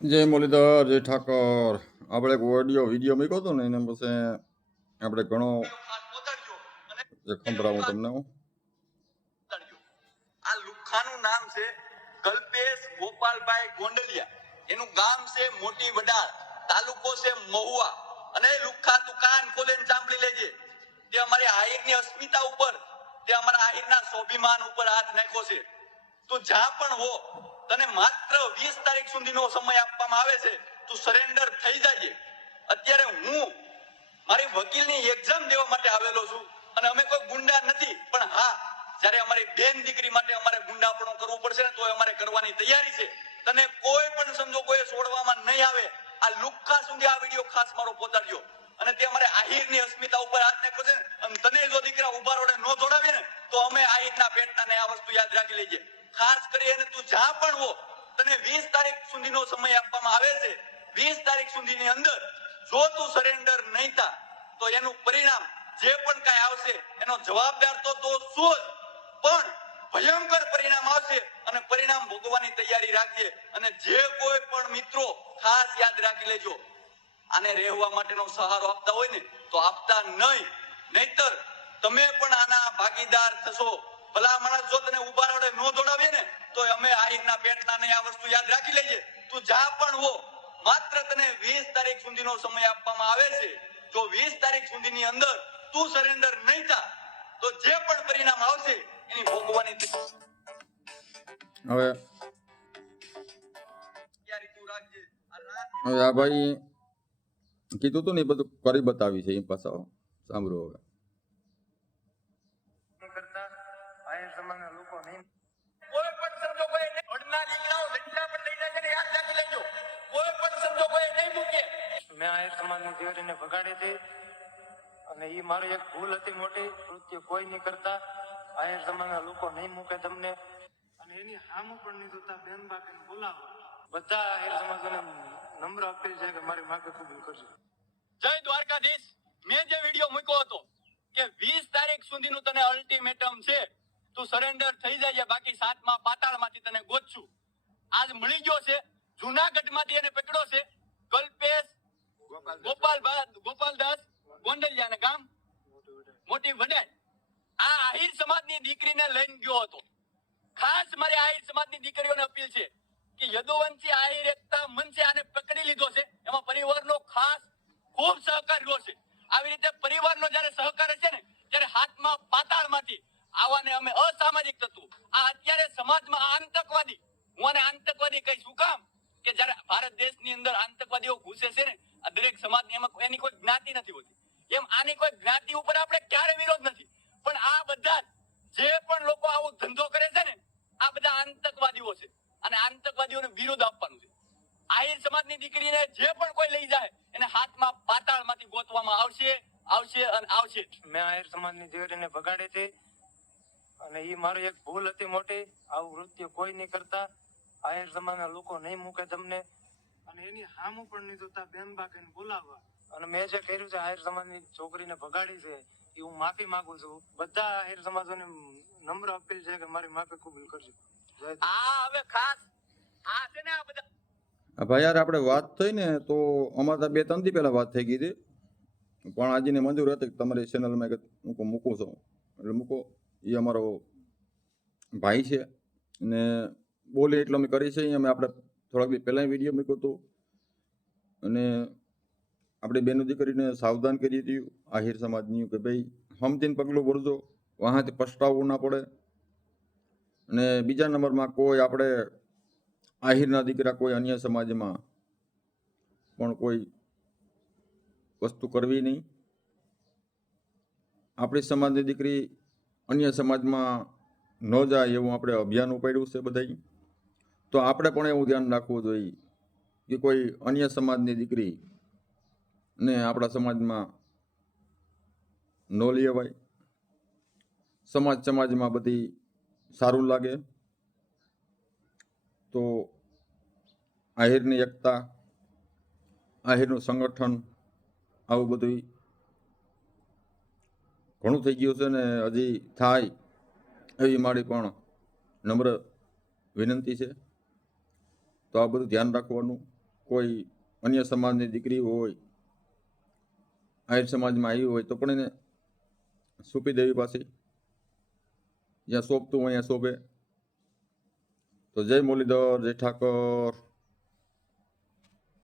જય મુરલીધર, જય ઠાકર. આપણે એક વિડીયો મૂક્યો હતો ને એને પછી આપણે ઘણો સંભળાવું તમને હું. આ લુખાનું નામ છે કલ્પેશ ગોપાલભાઈ ગોંડલિયા. એનું ગામ છે મોટી વડાળ, તાલુકો છે મહુવા. અને લુખા તું કાન ખોલીને સાંભળી લેજે. તે અમારી આહિરની અસ્મિતા ઉપર, તે અમારા આહિરના સ્વાભિમાન ઉપર હાથ નાખ્યો છે. તું જ્યાં પણ હો, તને માત્ર 20 તારીખ સુધીનો સમય આપવામાં આવે છે. તું સરેન્ડર થઈ જાજે. અત્યારે હું મારી વકીલની એક્ઝામ દેવા માટે આવેલો છું. અને અમે કોઈ ગુંડા નથી, પણ હા, જ્યારે અમારી બેન દીકરી માટે અમારે ગુંડાપણું કરવું પડશે ને, તો અમારે કરવાની તૈયારી છે. તને કોઈ પણ સંજોગોએ છોડવામાં નહીં આવે. આ લુખ્ખા સુધી આ વિડીયો ખાસ મારો પહોંચાડજો. અને તે અમારે આહિરની અસ્મિતા ઉપર હાથ નાખ્યો છે ને, અને તને જો દીકરા ઉભા રોડે ન જોડાવીએ ને, તો અમે આહિરના પેટના ને આ વસ્તુ યાદ રાખી લેજે. ખાસ કરીને તું જ્યાં પણ હો, તને 20 તારીખ સુધીનો સમય આપવામાં આવે છે. 20 તારીખ સુધીની અંદર જો તું સરેન્ડર નહીં થા, તો એનું પરિણામ જે પણ કાંઈ આવશે એનો જવાબદાર તો શું જ, પણ ભયંકર પરિણામ આવશે. અને પરિણામ ભોગવવાની તૈયારી રાખજે. અને જે કોઈ પણ મિત્રો ખાસ યાદ રાખી લેજો, આને રહેવા માટેનો સહારો આપતા હોય ને, તો આપતા નહીં. નહીતર તમે પણ આના ભાગીદાર થશો. ભલા માણસ જો તને ઉભા રોડે ન જોડાવીએ ને, તો અમે આહિરના પેટના ને આ વસ્તુ યાદ રાખી લેજે. તું જ્યાં પણ હો, માત્ર તને 20 તારીખ સુધીનો સમય આપવામાં આવે છે. જો 20 તારીખ સુધીની અંદર તું સરેન્ડર નહીં થા, તો જે પણ પરિણામ આવશે એની ભોગવવાની હવે તૈયારી તું રાખજે. હવે આ ભાઈ કીધું હતું ને એ બધું કરી બતાવી છે. એ પાછા સાંભળો. હવે આહિર સમાજના લોકો નહીં, કોઈ પણ સંજોગોએ અડના દીકરાઓ જેટલા પણ લઈ જાય છે યાદ રાખી લેજો. કોઈ પણ સંજોગોએ નહીં મૂકે. મેં આહિર સમાજની દીકરીને ભગાડી હતી, અને એ મારી એક ભૂલ હતી મોટી. કૃત્ય કોઈ નહીં કરતા. આહિર સમાજના લોકો નહીં મૂકે તમને, અને એની હામું પણ નહીં જોતા બેન બાકીને બોલાવો. બધા આહિર સમાજોને નમ્ર અપીલ છે કે મારી માફી કબૂલ કરજો. જય દ્વારકાધીશ. મેં જે વિડીયો મૂક્યો હતો કે 20 તારીખ સુધીનું તને અલ્ટિમેટમ છે, તું સરેન્ડર થઈ જાય, બાકી 7મા પાતાળમાંથી તને ગોતશું. આજ મળી ગયો છે. જૂનાગઢમાંથી એને પકડ્યો છે કલ્પેશ ગોપાલદાસ ગોંડલિયા ને ગામ મોટી વડાળ. આ આહિર સમાજની દીકરીને લઈને ગયો હતો. ખાસ મારી આહિર સમાજની દીકરીઓને અપીલ છે કે યદુવંશી આહિર એકતા મંચે આને પકડી લીધો છે. એમાં પરિવારનો ખાસ ખૂબ સહકાર રહ્યો છે. આવી રીતે પરિવારનો જ્યારે સહકાર હશે ને, ત્યારે હાથમાં પાતાળમાંથી આવાને અમે અસામાજિક તત્વો, આ અત્યારે સમાજમાં આતંકવાદી, હું આને આતંકવાદી કહીશ. શું કામ? કે જ્યારે ભારત દેશની અંદર આતંકવાદીઓ ઘૂસે છે ને, આ દરેક સમાજની એમાં એની કોઈ જ્ઞાતિ નથી હોતી. એમ આની કોઈ જ્ઞાતિ ઉપર આપણે ક્યારે વિરોધ નથી, પણ આ બધા જે પણ લોકો આવો ધંધો કરે છે ને, આ બધા આતંકવાદીઓ છે. અને આતંકવાદીઓને વિરોધ આપવાનું છે. આહિર સમાજની દીકરીને જે પણ કોઈ લઈ જાય એને હાથમાં પાતાળમાંથી ગોતવામાં આવશે, આવશે અને આવશે. મેં આહિર સમાજની દીકરીને ભગાડી હતી, અને એ મારી એક ભૂલ હતી મોટી. આવું કૃત્ય કોઈ નહીં કરતા. આહિર સમાજના લોકો નહીં મૂકે તમને, અને એની હામું પણ નહીં જોતા બેન બાકીને બોલાવવા. અને મેં જે કર્યું છે, આહિર સમાજની છોકરીને ભગાડી છે, એ હું માફી માંગુ છું. બધા આહિર સમાજોને નમ્ર અપીલ છે કે મારી માફી કબૂલ કરજો. આ હવે ખાસ આ છે ને, આ બધા ભાઈ યાર આપણે વાત થઈ ને, તો અમારા 2-3 દી પહેલા વાત થઈ ગઈ હતી, પણ આજને મંજૂર હતી કે તમારી ચેનલમાં મૂકું છું. એટલે મૂકો. એ અમારો ભાઈ છે ને, બોલે એટલો અમે કરી છે. અમે આપણે થોડાક દી પહેલાં વિડીયો મૂક્યો હતો, અને આપણે બેનો દીકરીને સાવધાન કરી હતી આહિર સમાજની કે ભાઈ સમજીને પગલું ભરજો, વાંથી પછતાવવું ના પડે. અને બીજા નંબરમાં કોઈ આપણે આહિરના દીકરા કોઈ અન્ય સમાજમાં પણ કોઈ વસ્તુ કરવી નહીં. આપણી સમાજની દીકરી અન્ય સમાજમાં ન જાય એવું આપણે અભિયાન ઉપાડ્યું છે બધાય. તો આપણે પણ એવું ધ્યાન રાખવું જોઈએ કે કોઈ અન્ય સમાજની દીકરી ને આપણા સમાજમાં ન લેવાય. સમાજમાં બધી સારું લાગે. તો આહિરની એકતા, આહિરનું સંગઠન, આવું બધું ઘણું થઈ ગયું છે ને હજી થાય એવી મારી પણ નમ્ર વિનંતી છે. તો આ બધું ધ્યાન રાખવાનું. કોઈ અન્ય સમાજની દીકરી હોય, આહિર સમાજમાં આવી હોય તો પણ એને સોંપી દેવી પાછી, જ્યાં સોંપતું હોય ત્યાં શોભે. તો જય મુરલીધર, જય ઠાકર.